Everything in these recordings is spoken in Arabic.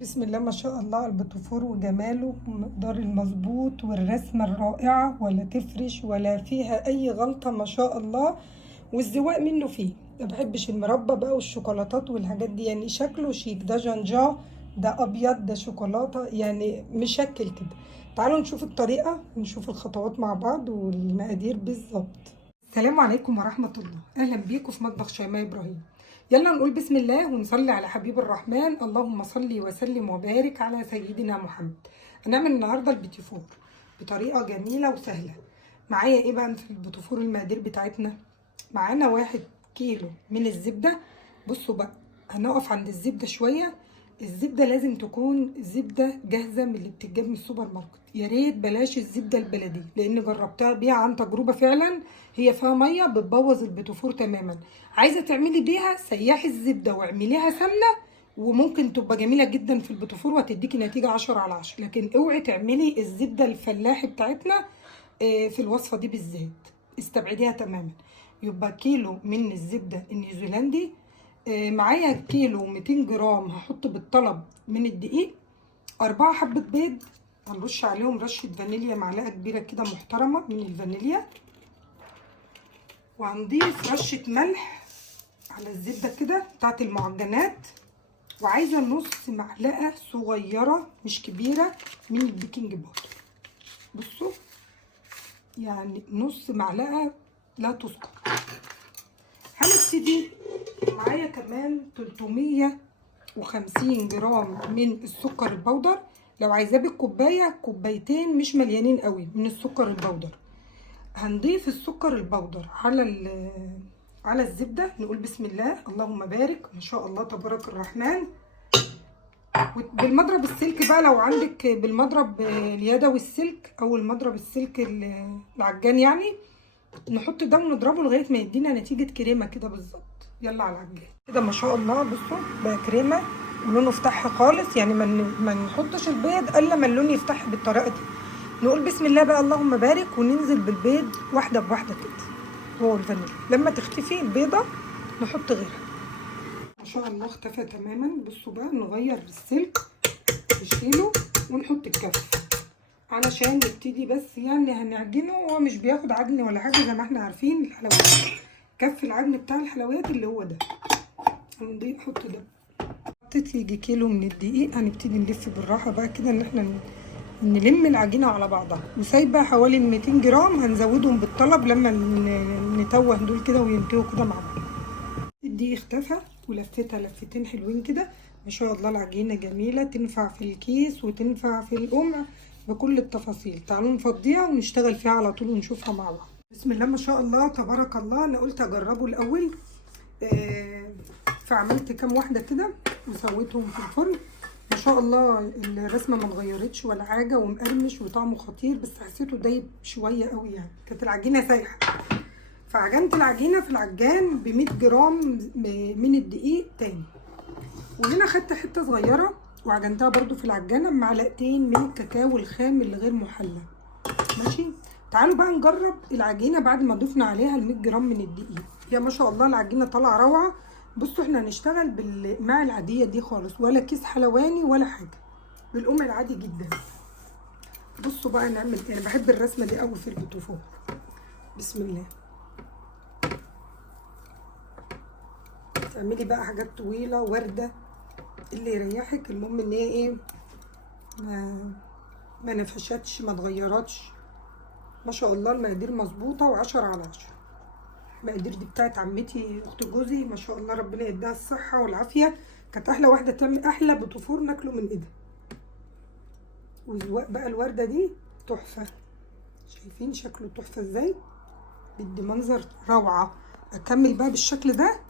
بسم الله ما شاء الله، البوتفور وجماله ومقدار المظبوط والرسمة الرائعة، ولا تفرش ولا فيها أي غلطة ما شاء الله. والزواق منه فيه، ما بحبش المربى بقى والشوكولاتات والحاجات دي، يعني شكله شيك. ده جنجاه، ده أبيض، ده شوكولاتة، يعني مشكل كده. تعالوا نشوف الطريقة ونشوف الخطوات مع بعض والمقادير بالظبط. السلام عليكم ورحمة الله، أهلا بيكم في مطبخ شيماء إبراهيم. يلا نقول بسم الله ونصلي على حبيب الرحمن. اللهم صل وسلم وبارك على سيدنا محمد. هنعمل النهارده البيتي فور بطريقة جميلة وسهلة. معايا ايه بقى في البيتي فور؟ المقادير بتاعتنا: معانا 1 كيلو من الزبدة. بصوا بقى، هنقف عند الزبدة شوية. الزبدة لازم تكون زبدة جاهزة من اللي بتتجاب من السوبر ماركت، يا ريت بلاش الزبدة البلدي، لأن جربتها بيها عن تجربة فعلا. هي فيها مية بتبوظ البيتي فور تماما. عايزة تعملي بيها سيحي الزبدة واعمليها سمنة، وممكن تبقى جميلة جدا في البيتي فور وهتديكي نتيجة 10/10. لكن اوعي تعملي الزبدة الفلاحي بتاعتنا في الوصفة دي بالذات، استبعديها تماما. يبقى كيلو من الزبدة النيوزيلندي. معايا كيلو 200 جرام هحط بالطلب من الدقيق. 4 حبة بيض، هنرش عليهم رشة فانيليا، معلقة كبيرة كده محترمة من الفانيليا. وهنضيف رشة ملح على الزبدة كده بتاعت المعجنات. وعايزة نص معلقة صغيرة مش كبيرة من البيكنج باودر. بصوا، يعني نص معلقة لا تذكر. هنبتدي. معايا كمان 350 جرام من السكر البودر. لو عايزاه بالكوبايه، كوبايتين مش مليانين قوي من السكر البودر. هنضيف السكر البودر على الزبده. نقول بسم الله، اللهم بارك، ما شاء الله تبارك الرحمن. بالمضرب السلك بقى، لو عندك بالمضرب اليدوي السلك او المضرب السلك العجان، يعني نحط ده ونضربه لغايه ما يدينا نتيجه كريمه كده بالظبط. يلا على العجان كده ما شاء الله. بصوا بقى كريمه ولونه فتح خالص، يعني ما نحطش البيض الا ما اللون يفتح بالطريقه دي. نقول بسم الله بقى، اللهم بارك، وننزل بالبيض واحده بواحده كده. هو الفانيليا لما تختفي البيضه نحط غيرها. ما شاء الله اختفى تماما. بصوا بقى، نغير السلك، نشيله ونحط الكف علشان نبتدي. بس يعني هنعجنه، هو مش بياخد عجن ولا حاجه زي ما احنا عارفين الحلويات. كف العجن بتاع الحلويات اللي هو ده. هنضيف، حط ده. حطيت يجي كيلو من الدقيق. هنبتدي نلف بالراحه بقى كده، ان احنا نلم العجينه على بعضها. وسايبه حوالي 200 جرام هنزودهم بالطلب لما نتوه دول كده وينتهوا كده مع بعض. الدقيق اختفى ولفتها لفتين حلوين كده. ما شاء الله العجينه جميله، تنفع في الكيس وتنفع في القمع بكل التفاصيل. تعالوا نفضيها ونشتغل فيها على طول ونشوفها مع بعض. بسم الله ما شاء الله تبارك الله. انا قلت اجربه الاول، فعملت كام واحده كده وسويتهم في الفرن. ما شاء الله الرسمه ما اتغيرتش ولا حاجه، ومقرمش وطعمه خطير، بس حسيته دايب شويه قوي، يعني كانت العجينه سايحه. فعجنت العجينه في العجان ب 100 جرام من الدقيق تاني. وهنا خدت حته صغيره وعجنتها برده في العجانه بمعلقتين من الكاكاو الخام اللي غير محلى. ماشي. تعالوا بقى نجرب العجينه بعد ما ضفنا عليها ال 100 جرام من الدقيق. يا ما شاء الله العجينه طالعه روعه. بصوا، احنا هنشتغل بالماء العاديه دي خالص، ولا كيس حلواني ولا حاجه، بالقمع العادي جدا. بصوا بقى نعمل ايه. انا بحب الرسمه دي قوي في البيتي-فور. بسم الله. تعملي بقى حاجات طويله، ورده، اللي يريحك. المهم ان هي ايه، ما نفشتش، ما اتغيرتش. ما شاء الله المقادير مظبوطه و10/10. المقادير دي بتاعت عمتي اخت جوزي، ما شاء الله ربنا يديها الصحه والعافيه. كانت احلى واحده تعمل احلى بيتي-فور ناكله من ايدها. وزواق بقى الورده دي تحفه. شايفين شكله تحفه ازاي؟ بدي منظر روعه. اكمل بقى بالشكل ده.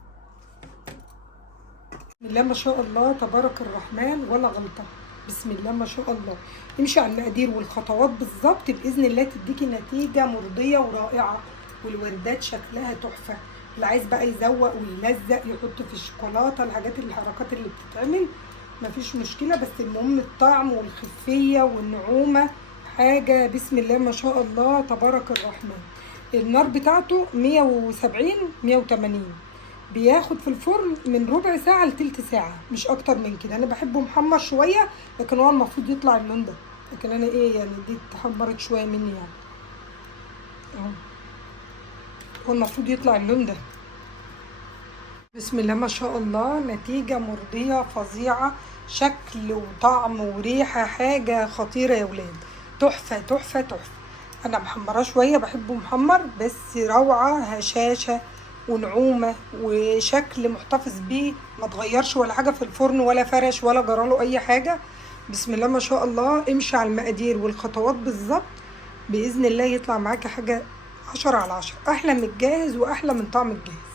بسم الله ما شاء الله تبارك الرحمن، ولا غلطه. بسم الله ما شاء الله. امشي على المقادير والخطوات بالظبط، باذن الله تديكي نتيجه مرضيه ورائعه. والوردات شكلها تحفه. اللي عايز بقى يزوق ويلزق يحط في الشوكولاته، الحركات اللي بتتعمل مفيش مشكله، بس المهم الطعم والخفيه والنعومه. حاجه بسم الله ما شاء الله تبارك الرحمن. النار بتاعته 170 180. بياخد في الفرن من ربع ساعة لتلت ساعة، مش اكتر من كده. انا بحبه محمر شوية، لكن هو المفروض يطلع اللون ده، لكن انا ايه يعني دي اتحمرت شوية مني يعني اهو. هو المفروض يطلع اللون ده. بسم الله ما شاء الله، نتيجة مرضية فظيعة، شكل وطعم وريحة حاجة خطيرة يا ولاد، تحفة تحفة تحفة. أنا محمراه شوية، بحبه محمر بس روعة، هشاشة ونعومة وشكل محتفظ بيه، ما تغيرش ولا حاجة في الفرن ولا فرش ولا جراله أي حاجة. بسم الله ما شاء الله، امشي على المقادير والخطوات بالظبط، بإذن الله يطلع معاكي حاجة 10 على 10، أحلى من الجاهز وأحلى من طعم الجاهز.